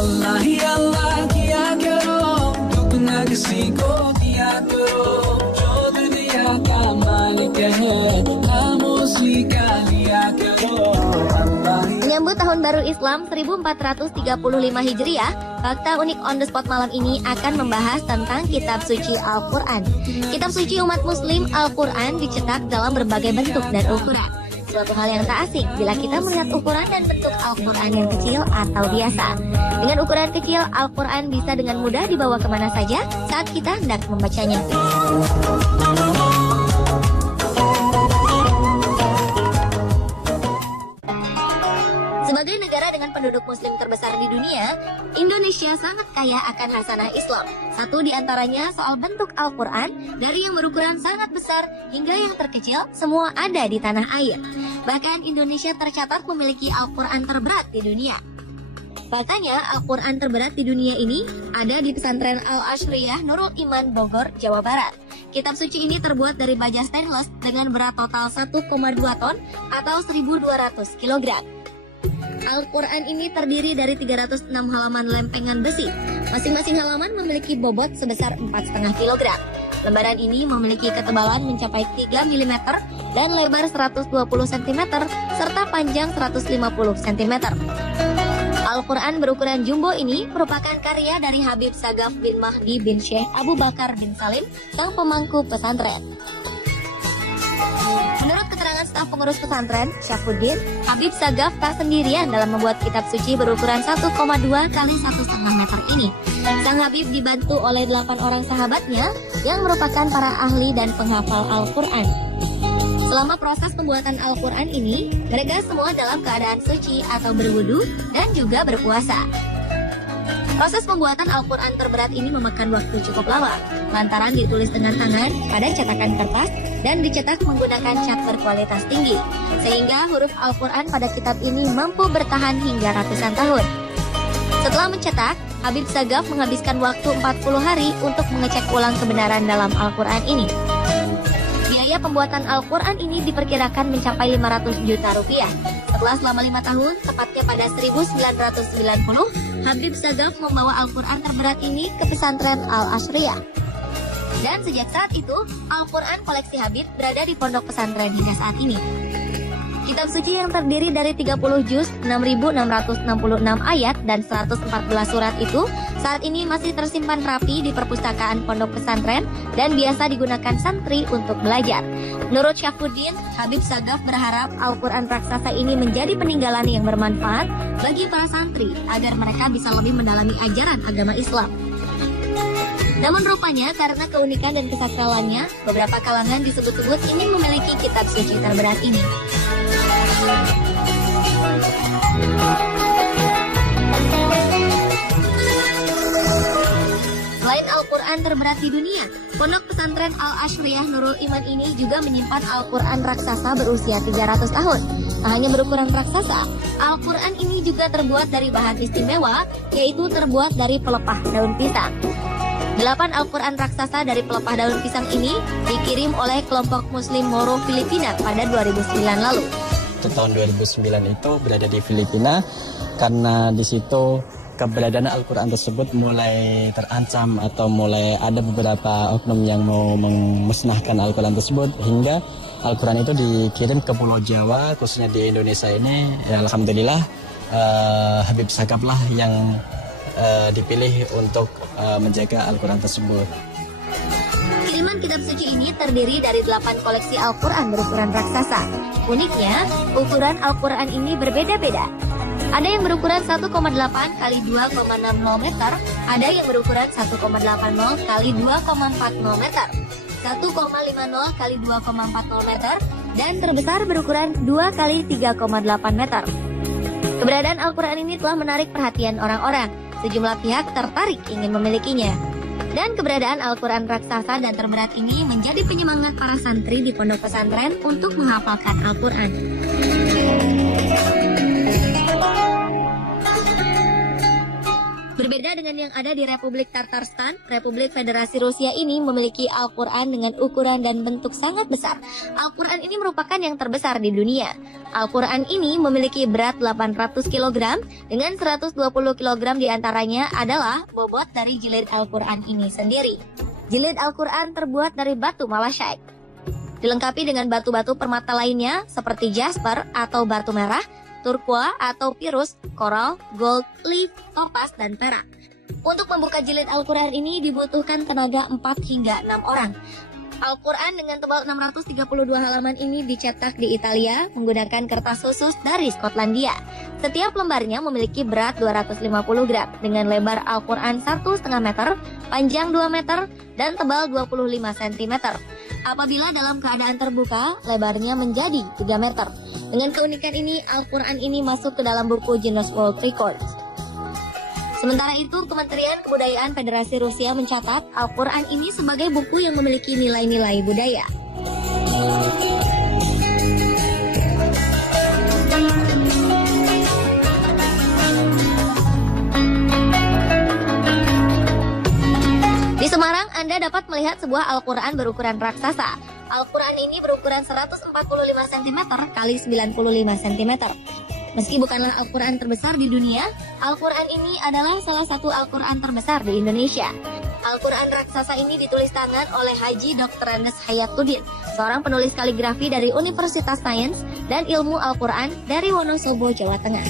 अल्लाह ही अल्लाह किया करो, दुख न किसी को दिया करो, जो दुनिया का मालिक है खामोशी का लिया करो। Menyambut Tahun Baru Islam 1435 Hijriah, Fakta Unik on the Spot malam ini akan membahas tentang Kitab Suci Al-Quran. Kitab Suci umat Muslim Al-Quran dicetak dalam berbagai bentuk dan ukuran. Suatu hal yang tak asing bila kita melihat ukuran dan bentuk Al-Quran yang kecil atau biasa. Dengan ukuran kecil, Al-Quran bisa dengan mudah dibawa kemana saja saat kita hendak membacanya. Sebagai negara dengan penduduk muslim terbesar di dunia, Indonesia sangat kaya akan hasanah Islam. Satu di antaranya soal bentuk Al-Quran, dari yang berukuran sangat besar hingga yang terkecil, semua ada di tanah air. Bahkan Indonesia tercatat memiliki Al-Quran terberat di dunia. Faktanya, Al-Quran terberat di dunia ini ada di pesantren Al-Ashriyah Nurul Iman Bogor, Jawa Barat. Kitab suci ini terbuat dari baja stainless dengan berat total 1,2 ton atau 1.200 kg. Al-Quran ini terdiri dari 306 halaman lempengan besi. Masing-masing halaman memiliki bobot sebesar 4,5 kg. Lembaran ini memiliki ketebalan mencapai 3 mm dan lebar 120 cm serta panjang 150 cm. Al-Quran berukuran jumbo ini merupakan karya dari Habib Sagaf bin Mahdi bin Syekh Abu Bakar bin Salim, sang pemangku pesantren. Menurut keterangan staf pengurus pesantren, Syafuddin, Habib Sagaf tak sendirian dalam membuat kitab suci berukuran 1,2 kali 1,5 meter ini. Sang Habib dibantu oleh 8 orang sahabatnya yang merupakan para ahli dan penghafal Al-Quran. Selama proses pembuatan Al-Quran ini, mereka semua dalam keadaan suci atau berwudu dan juga berpuasa. Proses pembuatan Al-Quran terberat ini memakan waktu cukup lama, lantaran ditulis dengan tangan pada cetakan kertas dan dicetak menggunakan cat berkualitas tinggi, sehingga huruf Al-Quran pada kitab ini mampu bertahan hingga ratusan tahun. Setelah mencetak, Habib Sagaf menghabiskan waktu 40 hari untuk mengecek ulang kebenaran dalam Al-Quran ini. Biaya pembuatan Al-Quran ini diperkirakan mencapai 500 juta rupiah. Setelah selama 5 tahun, tepatnya pada 1990, Habib Sagaf membawa Al-Quran terberat ini ke pesantren Al-Ashriyah. Dan sejak saat itu, Al-Quran koleksi Habib berada di pondok pesantren hingga saat ini. Kitab suci yang terdiri dari 30 juz, 6.666 ayat, dan 114 surat itu saat ini masih tersimpan rapi di perpustakaan pondok pesantren dan biasa digunakan santri untuk belajar. Menurut Syafuddin, Habib Sagaf berharap Al-Quran raksasa ini menjadi peninggalan yang bermanfaat bagi para santri agar mereka bisa lebih mendalami ajaran agama Islam. Namun rupanya karena keunikan dan kesakralannya, beberapa kalangan disebut-sebut ingin memiliki kitab suci terberat ini. Selain Al-Quran terberat di dunia, pondok pesantren Al-Ashriyah Nurul Iman ini juga menyimpan Al-Quran raksasa berusia 300 tahun. Tak hanya berukuran raksasa, Al-Quran ini juga terbuat dari bahan istimewa, yaitu terbuat dari pelepah daun pisang. 8 Al-Quran raksasa dari pelepah daun pisang ini dikirim oleh kelompok Muslim Moro Filipina pada 2009 lalu. Tahun 2009 itu berada di Filipina karena di situ keberadaan Al-Quran tersebut mulai terancam atau mulai ada beberapa oknum yang mau memusnahkan Al-Quran tersebut, hingga Al-Quran itu dikirim ke Pulau Jawa, khususnya di Indonesia ini. Ya, alhamdulillah Habib Sagaf lah yang dipilih untuk menjaga Al-Quran tersebut. Kiriman kitab suci ini terdiri dari 8 koleksi Al-Quran berukuran raksasa. Uniknya, ukuran Al-Quran ini berbeda-beda. Ada yang berukuran 1,8 kali 2,60 meter, ada yang berukuran 1,80 kali 2,40 meter, 1,50 kali 2,40 meter, dan terbesar berukuran 2 kali 3,8 meter. Keberadaan Al-Quran ini telah menarik perhatian orang-orang. Sejumlah pihak tertarik ingin memilikinya. Dan keberadaan Al-Quran raksasa dan terberat ini menjadi penyemangat para santri di pondok pesantren untuk menghafalkan Al-Quran. Berbeda dengan yang ada di Republik Tatarstan, Republik Federasi Rusia ini memiliki Al-Quran dengan ukuran dan bentuk sangat besar. Al-Quran ini merupakan yang terbesar di dunia. Al-Quran ini memiliki berat 800 kg, dengan 120 kg diantaranya adalah bobot dari jilid Al-Quran ini sendiri. Jilid Al-Quran terbuat dari batu malachite, dilengkapi dengan batu-batu permata lainnya seperti jasper atau batu merah, turquoise atau pirus, koral, gold, leaf, topaz, dan perak. Untuk membuka jilid Al-Quran ini dibutuhkan tenaga 4 hingga 6 orang. Al-Quran dengan tebal 632 halaman ini dicetak di Italia menggunakan kertas khusus dari Skotlandia. Setiap lembarnya memiliki berat 250 gram dengan lebar Al-Quran 1,5 meter, panjang 2 meter, dan tebal 25 cm. Apabila dalam keadaan terbuka, lebarnya menjadi 3 meter. Dengan keunikan ini, Al-Quran ini masuk ke dalam buku Guinness World Records. Sementara itu, Kementerian Kebudayaan Federasi Rusia mencatat Al-Quran ini sebagai buku yang memiliki nilai-nilai budaya. Di Semarang, Anda dapat melihat sebuah Al-Quran berukuran raksasa. Al-Quran ini berukuran 145 cm x 95 cm. Meski bukanlah Al-Quran terbesar di dunia, Al-Quran ini adalah salah satu Al-Quran terbesar di Indonesia. Al-Quran raksasa ini ditulis tangan oleh Haji Dr. Andes Hayatuddin, seorang penulis kaligrafi dari Universitas Sains dan Ilmu Al-Quran dari Wonosobo, Jawa Tengah.